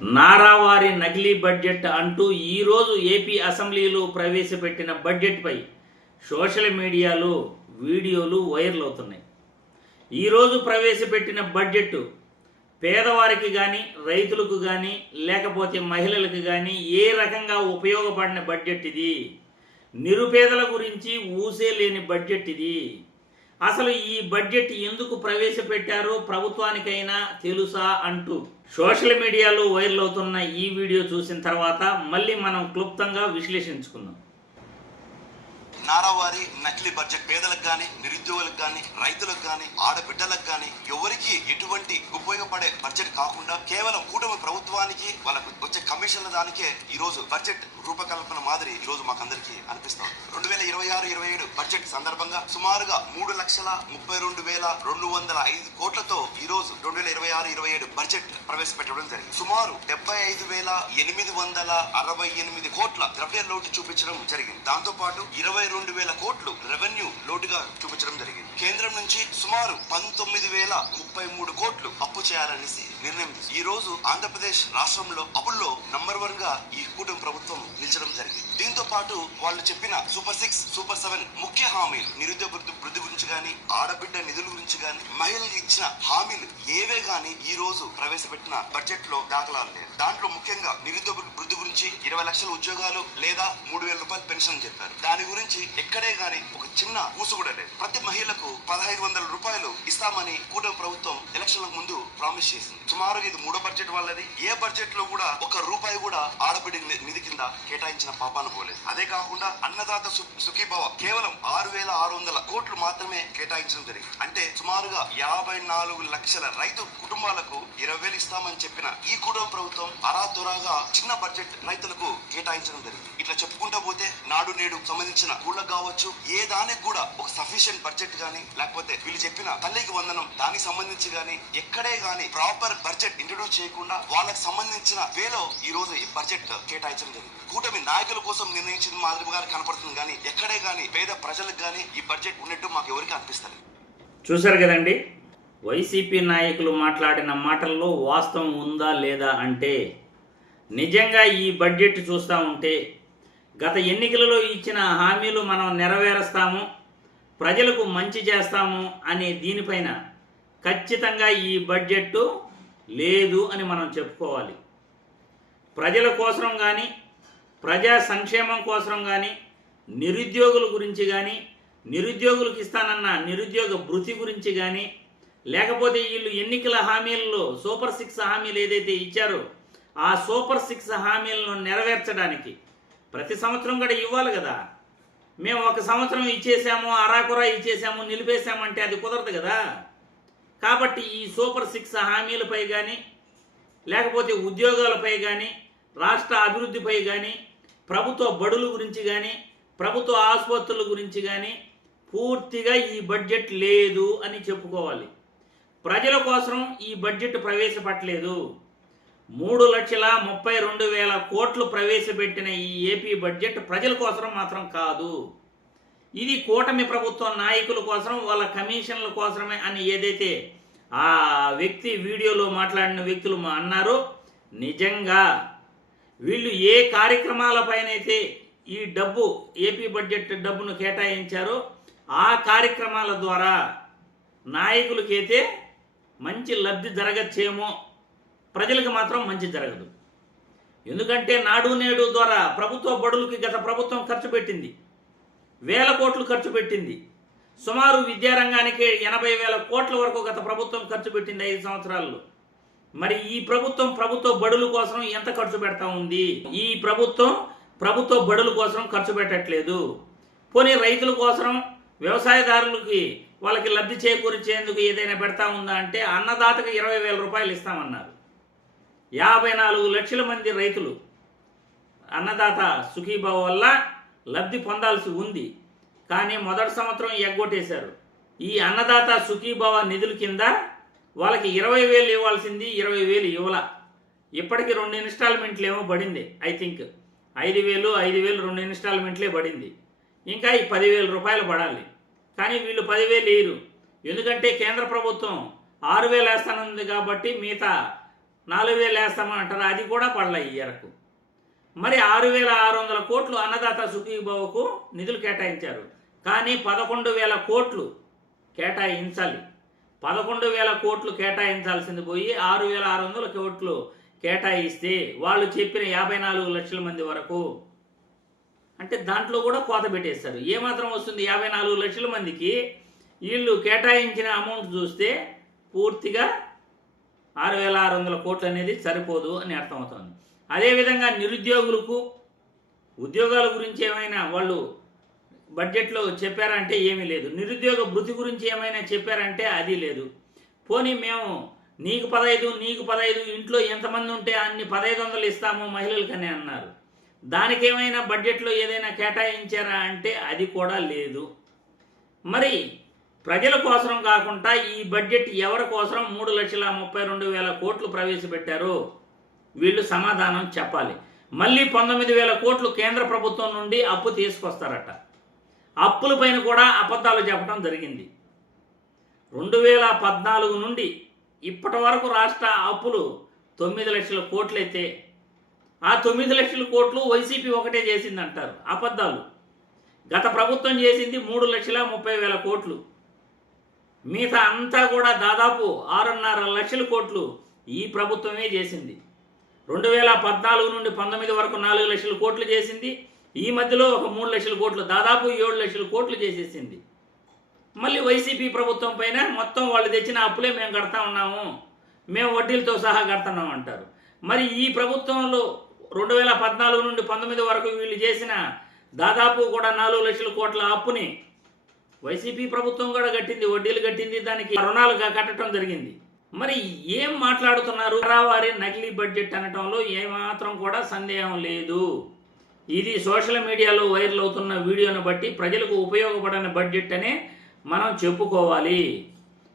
నారావారి నకిలీ బడ్జెట్ అంటూ ఈరోజు ఏపీ అసెంబ్లీలో ప్రవేశపెట్టిన బడ్జెట్పై సోషల్ మీడియాలో వీడియోలు వైరల్ అవుతున్నాయి. ఈరోజు ప్రవేశపెట్టిన బడ్జెట్ పేదవారికి కానీ రైతులకు కానీ లేకపోతే మహిళలకు కానీ ఏ రకంగా ఉపయోగపడిన బడ్జెట్ ఇది? నిరుపేదల గురించి ఊసే లేని బడ్జెట్ ఇది. అసలు ఈ బడ్జెట్ ఎందుకు ప్రవేశపెట్టారో ప్రభుత్వానికైనా తెలుసా అంటూ. సోషల్ మీడియాలో వైరల్ అవుతున్న ఈ వీడియో చూసిన తర్వాత మళ్ళీ మనం క్లుప్తంగా విశ్లేషించుకుందాం. నారావారి నకిలీ బడ్జెట్ పేదలకు కానీ నిరుద్యోగులకు కానీ రైతులకు కానీ ఆడబిడ్డలకు కానీ ఎవరికి ఎటువంటి ఉపయోగపడే బడ్జెట్ కాకుండా కేవలం కూటమి ప్రభుత్వానికి వాళ్ళకు వచ్చే కమిషన్ల దానికే ఈరోజు బడ్జెట్ రూపకల్పన మాదిరి ఈ రోజు మాకందరికి అనిపిస్తుంది. రెండు వేల ఇరవై ఆరు ఇరవై ఏడు బడ్జెట్ సందర్భంగా సుమారుగా మూడు లక్షల ముప్పై రెండు వేల రెండు వందల ఐదు కోట్లతో ఈ రోజు రెండు వేల ఇరవై ఆరు ఇరవై ఏడు బడ్జెట్ ప్రవేశపెట్టడం జరిగింది. సుమారు డెబ్బై ఐదు వేల ఎనిమిది వందల అరవై ఎనిమిది కోట్ల ద్రవ్య లోటు చూపించడం జరిగింది. దాంతో పాటు ఇరవై రెండు వేల కోట్లు రెవెన్యూ లోటుగా చూపించడం జరిగింది. కేంద్రం నుంచి సుమారు పంతొమ్మిది వేల ముప్పై మూడు కోట్లు అప్పు చేయాలనేసి నిర్ణయం ఈ రోజు ఆంధ్రప్రదేశ్ రాష్ట్రంలో అప్పుల్లో నంబర్ వన్గా ఈ కూటమి ప్రభుత్వం నిలిచడం జరిగింది. దీంతో పాటు వాళ్ళు చెప్పిన సూపర్ సిక్స్ సూపర్ సెవెన్ ముఖ్య హామీలు నిరుద్యోగ వృద్ధి కానీ ఆడబిడ్డ నిధుల గురించి కానీ మహిళలకు ఇచ్చిన హామీలు ఏవే కానీ ఈ రోజు ప్రవేశపెట్టిన బడ్జెట్లో దాఖలాలు లేదు దాంట్లో ముఖ్యంగా నిరుద్యోగ వృద్ధి గురించి ఇరవై లక్షల ఉద్యోగాలు లేదా మూడు వేల రూపాయలు పెన్షన్ చెప్పారు. దాని గురించి ఎక్కడే గాని ఒక చిన్న కూసు కూడా లేదు. ప్రతి మహిళకు పదహైదు వందల రూపాయలు ఇస్తామని కూటమి ప్రభుత్వం ఎలక్షన్లకు ముందు ప్రామిస్ చేసింది. సుమారు ఇది మూడో బడ్జెట్ వాళ్ళది. ఏ బడ్జెట్లో కూడా ఒక రూపాయి కూడా ఆడబిడ్డ నిధి కింద కేటాయించిన పాపాన పోలేదు. అదే కాకుండా అన్నదాత సు- సుఖీభవ కేవలం ఆరు వేల ఆరు వందల కోట్లు మాత్రమే కేటాయించడం జరిగింది. అంటే సుమారుగా యాభై నాలుగు లక్షల రైతు కుటుంబాలకు ఇరవై వేలు ఇస్తామని చెప్పిన ఈ కుటుంబ ప్రభుత్వం అరాతురాగా చిన్న బడ్జెట్ రైతులకు కేటాయించడం జరిగింది. ఇట్లా చెప్పుకుంటూ పోతే నాడు నేడు సంబంధించిన కూళ్ళకు కావచ్చు ఏ దానికి కూడా ఒక సఫిషియెంట్ బడ్జెట్ గానీ లేకపోతే వీళ్ళు చెప్పిన తల్లికి వందనం దానికి సంబంధించి గానీ ఎక్కడే గానీ ప్రాపర్ బడ్జెట్ ఇంట్రడ్యూస్ చేయకుండా వాళ్ళకి సంబంధించిన వేలో ఈ రోజు ఈ బడ్జెట్ కేటాయించడం జరిగింది. కూటమి నాయకుల కోసం నిర్ణయించిన మాదిరిగా కనపడుతుంది కానీ ఎక్కడే గానీ పేద ప్రజలకు గానీ ఈ బడ్జెట్ ఉన్నట్టు మాకు ఎవరికి అనిపిస్తలేదు చూశారు కదండి? వైసీపీ నాయకులు మాట్లాడిన మాటల్లో వాస్తవం ఉందా లేదా అంటే నిజంగా ఈ బడ్జెట్ చూస్తూ ఉంటే గత ఎన్నికలలో ఇచ్చిన హామీలు మనం నెరవేరుస్తాము ప్రజలకు మంచి చేస్తాము అనే దీనిపైన ఖచ్చితంగా ఈ బడ్జెట్ లేదు అని మనం చెప్పుకోవాలి. ప్రజల కోసం కానీ ప్రజా సంక్షేమం కోసం కానీ నిరుద్యోగుల గురించి కానీ నిరుద్యోగులకు ఇస్తానన్న నిరుద్యోగ భృతి గురించి కానీ లేకపోతే వీళ్ళు ఎన్నికల హామీలలో సూపర్ సిక్స్ హామీలు ఏదైతే ఇచ్చారో ఆ సూపర్ సిక్స్ హామీలను నెరవేర్చడానికి ప్రతి సంవత్సరం కూడా ఇవ్వాలి కదా. మేము ఒక సంవత్సరం ఇచ్చేసాము అరాకురా ఇచ్చేసాము నిలిపేసామంటే అది కుదరదు కదా. కాబట్టి ఈ సూపర్ సిక్స్ హామీలపై కానీ లేకపోతే ఉద్యోగాలపై కానీ రాష్ట్ర అభివృద్ధిపై కానీ ప్రభుత్వ బడుల గురించి కానీ ప్రభుత్వ ఆసుపత్రుల గురించి కానీ పూర్తిగా ఈ బడ్జెట్ లేదు అని చెప్పుకోవాలి. ప్రజల కోసం ఈ బడ్జెట్ ప్రవేశపెట్టలేదు. మూడు లక్షల ముప్పై రెండు వేల కోట్లు ప్రవేశపెట్టిన ఈ ఏపీ బడ్జెట్ ప్రజల కోసం మాత్రం కాదు. ఇది కూటమి ప్రభుత్వ నాయకుల కోసం వాళ్ళ కమిషన్ల కోసమే అని ఏదైతే ఆ వ్యక్తి వీడియోలో మాట్లాడిన వ్యక్తులు మా అన్నారో నిజంగా వీళ్ళు ఏ కార్యక్రమాలపైనైతే ఈ డబ్బు ఏపీ బడ్జెట్ డబ్బును కేటాయించారో ఆ కార్యక్రమాల ద్వారా నాయకులకైతే మంచి లబ్ధి జరగచ్చేమో ప్రజలకు మాత్రం మంచి జరగదు. ఎందుకంటే నాడు నేడు ద్వారా ప్రభుత్వ బడులకి గత ప్రభుత్వం ఖర్చు పెట్టింది. వేల కోట్లు ఖర్చు పెట్టింది. సుమారు విద్యారంగానికి ఎనభై వేల కోట్ల వరకు గత ప్రభుత్వం ఖర్చు పెట్టింది ఐదు సంవత్సరాల్లో. మరి ఈ ప్రభుత్వం ప్రభుత్వ బడుల కోసం ఎంత ఖర్చు పెడతా ఉంది? ఈ ప్రభుత్వం ప్రభుత్వ బడుల కోసం ఖర్చు పెట్టట్లేదు. పోనీ రైతుల కోసం వ్యవసాయదారులకి వాళ్ళకి లబ్ధి చేకూర్చేందుకు ఏదైనా పెడతా ఉందా అంటే అన్నదాతకు ఇరవై వేల రూపాయలు ఇస్తామన్నారు. యాభై నాలుగు లక్షల మంది రైతులు అన్నదాత సుఖీభావ వల్ల లబ్ధి పొందాల్సి ఉంది. కానీ మొదటి సంవత్సరం ఎగ్గొట్టేశారు. ఈ అన్నదాత సుఖీభావ నిధుల కింద వాళ్ళకి ఇరవై వేలు ఇవ్వాల్సింది ఇరవై వేలు ఇవ్వాల. ఇప్పటికి రెండు ఇన్స్టాల్మెంట్లు ఏమో పడింది ఐ థింక్. ఐదు వేలు ఐదు వేలు రెండు ఇన్స్టాల్మెంట్లే పడింది. ఇంకా ఈ పదివేల రూపాయలు పడాలి. కానీ వీళ్ళు పదివేలు వేయరు. ఎందుకంటే కేంద్ర ప్రభుత్వం ఆరు వేలు వేస్తానుంది కాబట్టి మిగతా నాలుగు వేలు వేస్తామని అంటారు. అది కూడా పడలే ఈ ఎరకు మరి ఆరు వేల ఆరు వందల కోట్లు అన్నదాత సుఖీబాబుకు నిధులు కేటాయించారు. కానీ పదకొండు వేల కోట్లు కేటాయించాలి. పదకొండు వేల కోట్లు కేటాయించాల్సింది పోయి ఆరు వేల ఆరు వందల కోట్లు కేటాయిస్తే వాళ్ళు చెప్పిన యాభై నాలుగు లక్షల మంది వరకు అంటే దాంట్లో కూడా కోత పెట్టేస్తారు. ఏమాత్రం వస్తుంది? యాభై నాలుగు లక్షల మందికి వీళ్ళు కేటాయించిన అమౌంట్ చూస్తే పూర్తిగా ఆరు వేల ఆరు వందల కోట్లు అనేది సరిపోదు అని అర్థమవుతుంది అదేవిధంగా నిరుద్యోగులకు ఉద్యోగాల గురించి ఏమైనా వాళ్ళు బడ్జెట్లో చెప్పారంటే ఏమీ లేదు. నిరుద్యోగ భృతి గురించి ఏమైనా చెప్పారంటే అది లేదు. పోనీ మేము నీకు పదహైదు నీకు పదహైదు ఇంట్లో ఎంతమంది ఉంటే అన్ని పదహైదు వందలు ఇస్తాము మహిళలకనే అన్నారు. దానికి ఏమైనా బడ్జెట్లో ఏదైనా కేటాయించారా అంటే అది కూడా లేదు. మరి ప్రజల కోసం కాకుండా ఈ బడ్జెట్ ఎవరి కోసం మూడు లక్షల ముప్పై రెండు వేల కోట్లు ప్రవేశపెట్టారు వీళ్ళు సమాధానం చెప్పాలి. మళ్ళీ పంతొమ్మిది వేల కోట్లు కేంద్ర ప్రభుత్వం నుండి అప్పు తీసుకొస్తారట. అప్పుల పైన కూడా అబద్ధాలు చెప్పడం జరిగింది. రెండు వేల పద్నాలుగు నుండి ఇప్పటి వరకు రాష్ట్ర అప్పులు తొమ్మిది లక్షల కోట్లయితే ఆ తొమ్మిది లక్షల కోట్లు వైసీపీ ఒకటే చేసింది అంటారు అబద్ధాలు. గత ప్రభుత్వం చేసింది మూడు లక్షల ముప్పై వేల కోట్లు. మిగతా అంతా కూడా దాదాపు ఆరున్నర లక్షల కోట్లు ఈ ప్రభుత్వమే చేసింది. రెండు వేల పద్నాలుగు నుండి పంతొమ్మిది వరకు నాలుగు లక్షల కోట్లు చేసింది. ఈ మధ్యలో ఒక మూడు లక్షల కోట్లు దాదాపు ఏడు లక్షల కోట్లు చేసేసింది. మళ్ళీ వైసీపీ ప్రభుత్వం పైన మొత్తం వాళ్ళు తెచ్చిన అప్పులే మేము కడతా ఉన్నాము. మేము వడ్డీలతో సహా కడుతున్నాం అంటారు. మరి ఈ ప్రభుత్వంలో రెండు వేల పద్నాలుగు నుండి పంతొమ్మిది వరకు వీళ్ళు చేసిన దాదాపు కూడా నాలుగు లక్షల కోట్ల అప్పుని వైసీపీ ప్రభుత్వం కూడా కట్టింది వడ్డీలు కట్టింది దానికి రుణాలుగా కట్టడం జరిగింది. మరి ఏం మాట్లాడుతున్నారు? వారి నకిలీ బడ్జెట్ అనటంలో ఏమాత్రం కూడా సందేహం లేదు. ఇది సోషల్ మీడియాలో వైరల్ అవుతున్న వీడియోను బట్టి ప్రజలకు ఉపయోగపడని బడ్జెట్ అనే మనం చెప్పుకోవాలి.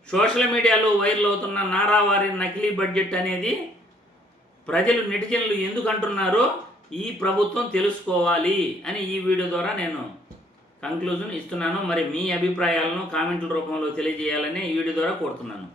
సోషల్ మీడియాలో వైరల్ అవుతున్న నారావారి నకిలీ బడ్జెట్ అనేది ప్రజలు నెటిజన్లు ఎందుకు అంటున్నారో ఈ ప్రభుత్వం తెలుసుకోవాలి అని ఈ వీడియో ద్వారా నేను కంక్లూజన్ ఇస్తున్నాను. మరి మీ అభిప్రాయాలను కామెంట్ల రూపంలో తెలియజేయాలని ఈ వీడియో ద్వారా కోరుతున్నాను.